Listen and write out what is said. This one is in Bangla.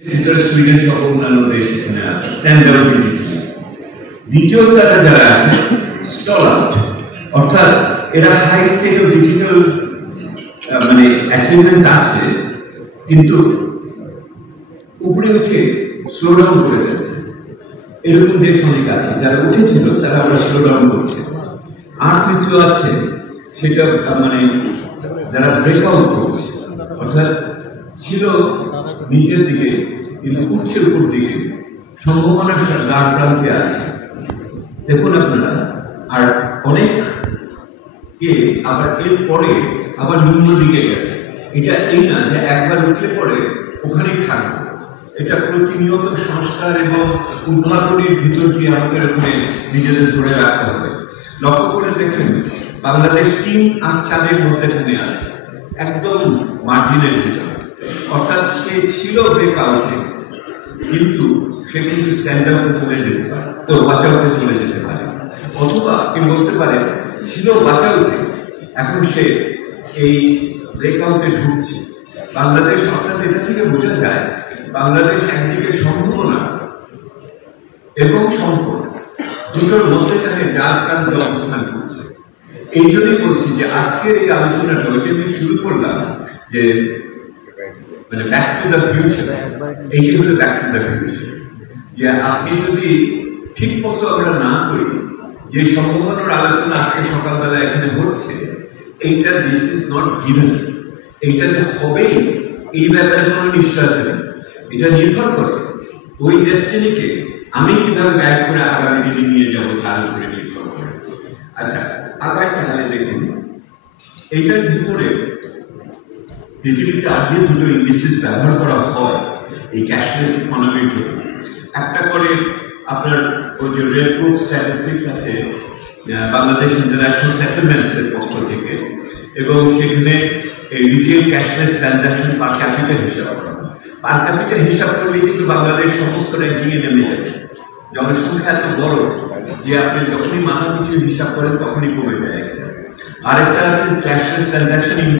সুইডেন সহ অন্যান্য দেশ এখানে আছে স্ট্যান্ডার্ড ডিজিটাল। দ্বিতীয় তারা যারা আছে স্টল আউট, অর্থাৎ এরা হাই স্টেট অফ ডিজিটাল মানে অ্যাচিভমেন্ট আছে, কিন্তু উপরে উঠে স্লো ডাউন করে যাচ্ছে। এরকম দেশ অনেক আছে, যারা উঠেছিল তারা আবার স্লো ডাউন করছে। আর তৃতীয় আছে সেটা মানে যারা ব্রেকআউট করছে, অর্থাৎ ছিল নিচের দিকে কিন্তু উঠছে উপর দিকে, সম্ভাবনার দ্বার প্রান্তে আছে। দেখুন আপনারা, আর অনেক কে আবার এর পরে আবার নিম্ন দিকে গেছে। এটা এই না যে একবার উঠলে পরে ওখানেই থাকবে, এটা প্রতিনিয়ত সংস্কার এবং উদ্ভাবনের ভিতর দিয়ে আমাদের ওখানে নিজেদের ধরে রাখতে হবে। লক্ষ্য করে দেখেন, বাংলাদেশ 3 আর 4-এর মধ্যেখানে আছে, একদম মার্জিনের ভিতরে। অর্থাৎ সে ছিল ব্রেকআউটে, কিন্তু সে কিন্তু স্ট্যান্ড আউটে চলে যেতে পারে, তো বাঁচাউটে চলে যেতে পারে, অথবা কেউ বলতে পারে ছিল বাঁচাউটে, এখন সে এই ব্রেকআউটে ঢুকছে। বাংলাদেশ অর্থাৎ এটা থেকে বোঝা যায় বাংলাদেশ একদিকে সম্ভাবনা এবং সংকট দুটোর মধ্যেখানে যার কারণে অবস্থান করছে। এই জন্যই বলছি যে আজকের এই আলোচনাটা ওই জন্য শুরু করলাম যে মানে ব্যাক টু দ্য ফিউচার। এইটি হলো ব্যাক টু দ্য ফিউচার, যে আপনি যদি ঠিক মতো আমরা না করি, যে সম্ভাবনার আলোচনা আজকে সকালবেলা এখানে হচ্ছে, এইটা দিস ইজ নট গিভেন, এইটা যে হবেই এই ব্যাপারে কোনো নিশ্চয়তা নেই। এটা নির্ভর করে ওই ডেস্টিনিকে আমি কিভাবে গাইড করে আগামী দিনে নিয়ে যাবো তার উপরে নির্ভর করে। আচ্ছা, আগায় তাহলে দেখুন, এইটার ভিতরে পৃথিবীতে আর যে দুটো ইন্ডিসিস ব্যবহার করা হয় এই ক্যাশলেস ইকোনমির জন্য, একটা করে আপনার ওই যে রেড বুক স্ট্যাটিস্টিক্স আছে বাংলাদেশ ইন্টারন্যাশনাল সেটেলমেন্টসের পক্ষ থেকে, এবং সেখানে এই রিটেল ক্যাশলেস ট্রানজাকশন পার ক্যাপিটা হিসাব করা। পার ক্যাপিটা হিসাব করলে কিন্তু বাংলাদেশ সমস্ত র্যাঙ্কিংয়ে নেমে যাচ্ছে। জনসংখ্যা এত বড় যে আপনি যখনই মাথা পিছু হিসাব করেন তখনই কমে যায়। আরেকটা আছে ক্যাশলেস ট্রানজাকশন